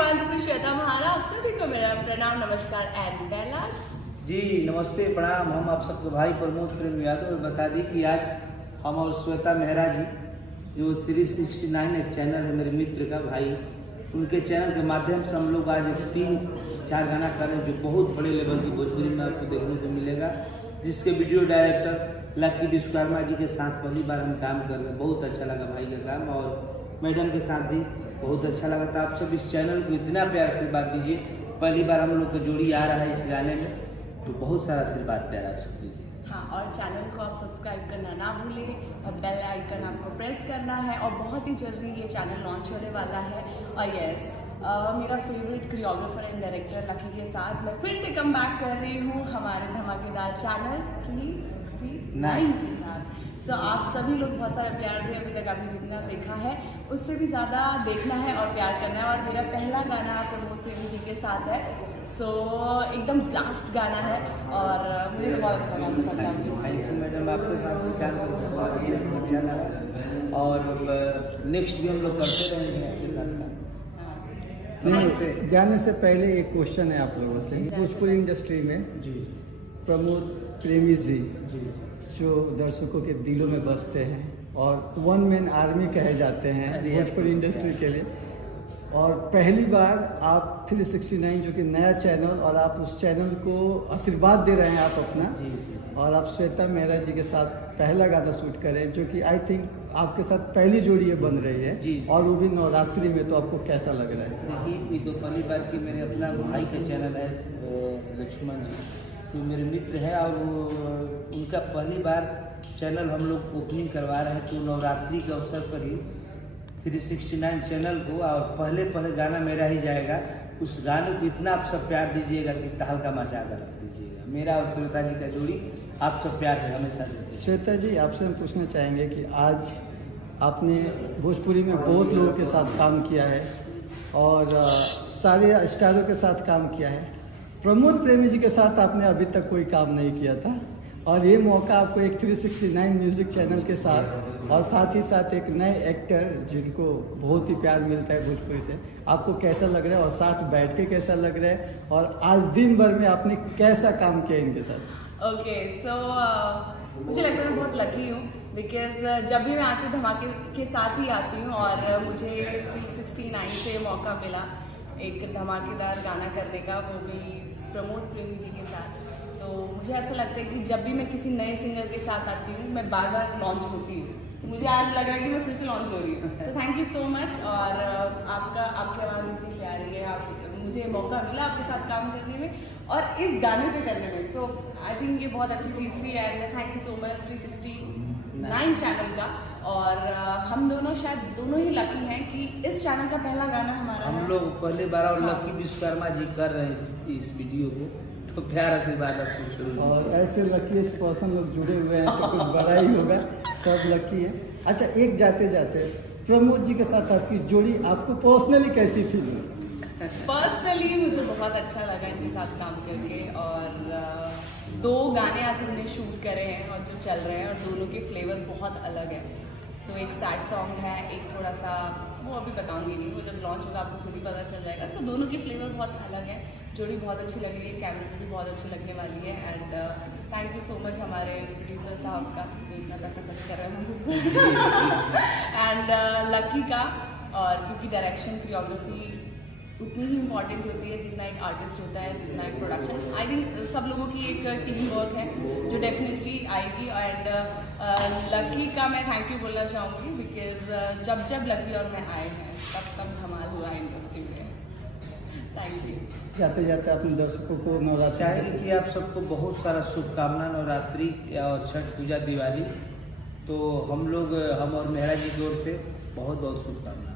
Everyone, this is Shweta महारा। आप सभी को मेरा प्रणाम, नमस्कार एंड बेला जी। नमस्ते, प्रणाम। हम आप सबके भाई प्रमोद प्रेम यादव बता दी कि आज हम और श्वेता मेहरा जी जो 369 एक चैनल है मेरे मित्र का भाई, उनके चैनल के माध्यम से हम लोग आज 3-4 गाना कर रहे हैं जो बहुत बड़े लेवल की भोजपुरी में आपको देखने को मिलेगा, जिसके video director lucky Vishwakarma ji के साथ पहली बार हम काम कर रहे हैं। बहुत अच्छा लगा भाई का काम, और मैडम के साथ भी बहुत अच्छा लगा। तो आप सब इस चैनल को इतना प्यार आशीर्वाद दीजिए। पहली बार हम लोग का जोड़ी आ रहा है इस गाने में, तो बहुत सारा आशीर्वाद प्यार आप सब दीजिए। हाँ, और चैनल को आप सब्सक्राइब करना ना भूलें और बेल आइकन आपको प्रेस करना है। और बहुत ही जल्दी ये चैनल लॉन्च होने वाला है। और यस, मेरा favourite choreographer and director lucky के साथ मैं फिर से कम बैक कर रही हूँ हमारे धमाकेदार चैनल 369 के साथ। सो आप सभी लोग बहुत सारा प्यार दिए, अभी तक आपने जितना देखा है उससे भी ज़्यादा देखना है और प्यार करना है। और मेरा पहला गाना प्रमोद प्रेमी जी के साथ है, सो एकदम ब्लास्ट गाना है और मुझे बहुत अच्छा लगा। थैंक यू मैडम, आपके साथ भी काम करके बहुत अच्छा लगा, और नेक्स्ट भी हम लोग करते रहेंगे आपके साथ काम। नहीं, जाने से पहले एक क्वेश्चन है आप लोगों से। भोजपुरी इंडस्ट्री में जी प्रमोद प्रेमी जी जी जो दर्शकों के दिलों में बसते हैं और वन मैन आर्मी कहे जाते हैं भोजपुरी इंडस्ट्री के लिए, और पहली बार आप 369 जो कि नया चैनल, और आप उस चैनल को आशीर्वाद दे रहे हैं आप अपना जी और आप श्वेता मेहरा जी के साथ पहला गाना शूट करें, जो कि आई थिंक आपके साथ पहली जोड़ी ये बन रही है जी। और वो भी नवरात्रि में, तो आपको कैसा लग रहा है? देखिए, ये तो पहली बार कि मेरे अपना भाई का चैनल है लक्ष्मण जी, जो मेरे मित्र हैं, और उनका पहली बार चैनल हम लोग ओपनिंग करवा रहे हैं। तो नवरात्रि के अवसर पर ही 369 चैनल को, और पहले गाना मेरा ही जाएगा। उस गाने को इतना आप सब प्यार दीजिएगा कि तहलका मचा कर रख दीजिएगा। मेरा और श्वेता जी का जोड़ी आप सब प्यार है हमेशा देते। श्वेता जी, आपसे हम पूछना चाहेंगे कि आज आपने भोजपुरी में बहुत लोगों के साथ काम किया है और सारे स्टारों के साथ काम किया है। प्रमोद प्रेमी जी के साथ आपने अभी तक कोई काम नहीं किया था, और ये मौका आपको एक 369 म्यूज़िक चैनल के साथ, और साथ ही साथ एक नए एक्टर जिनको बहुत ही प्यार मिलता है भोजपुरी से, आपको कैसा लग रहा है और साथ बैठ के कैसा लग रहा है, और आज दिन भर में आपने कैसा काम किया इनके साथ? ओके, सो मुझे लगता है मैं बहुत लकी हूँ, बिकॉज जब भी मैं आती हूँ धमाके के साथ ही आती हूँ, और मुझे 369 से मौका मिला एक धमाकेदार गाना करने का, वो भी प्रमोद प्रेमी जी के साथ। तो मुझे ऐसा लगता है कि जब भी मैं किसी नए सिंगर के साथ आती हूँ मैं बार बार लॉन्च होती हूँ। तो मुझे आज लग रहा है कि मैं फिर से लॉन्च हो रही हूँ। तो थैंक यू सो मच, और आपकी आवाज़ इतनी प्यारी है, मुझे मौका मिला आपके साथ काम करने में और इस गाने पे करने में। सो आई थिंक ये बहुत अच्छी चीज़ थी, and thank you so much 369 channel का। और हम दोनों शायद दोनों ही लकी हैं कि इस चैनल का पहला गाना हमारा हम लोग पहली बार, और लकी विश्वकर्मा जी कर रहे हैं इस वीडियो को, तो प्यार आशीर्वाद आपको। और ऐसे लकीस्ट पर्सन लोग जुड़े हुए हैं तो कुछ बड़ा ही होगा, सब लकी है। अच्छा, एक जाते जाते प्रमोद जी के साथ आपकी जोड़ी आपको पर्सनली कैसी फील हुई? पर्सनली मुझे बहुत अच्छा लगा इनके साथ काम करके, और 2 गाने आज हमने शूट करे हैं और जो चल रहे हैं, और दोनों के फ्लेवर बहुत अलग है। सो एक सैड सॉन्ग है, एक थोड़ा सा, वो अभी बताऊंगी नहीं, वो जब लॉन्च होगा आपको खुद ही पता चल जाएगा। सो दोनों के फ्लेवर बहुत अलग है, जोड़ी बहुत अच्छी लग रही है, कैमरे भी बहुत अच्छी लगने वाली है। And thank you so much हमारे प्रोड्यूसर साहब का जो इतना पैसा खर्च कर रहे हैं एंड लकी का, और क्योंकि डायरेक्शन कोरियोग्राफी उतनी ही इम्पॉर्टेंट होती है जितना एक आर्टिस्ट होता है, जितना एक प्रोडक्शन। आई थिंक सब लोगों की एक टीम वर्क है जो डेफिनेटली आएगी। एंड लकी का मैं थैंक यू बोलना चाहूँगी, बिकॉज जब लकी और मैं आए हैं तब धमाल हुआ है इंडस्ट्री में। Thank you. जाते जाते अपने दर्शकों को नवरात्रि चाहेंगे कि आप सबको बहुत सारा शुभकामना नवरात्रि और छठ पूजा, दिवाली। तो हम और मेहरा जी की ओर से बहुत बहुत शुभकामनाएं।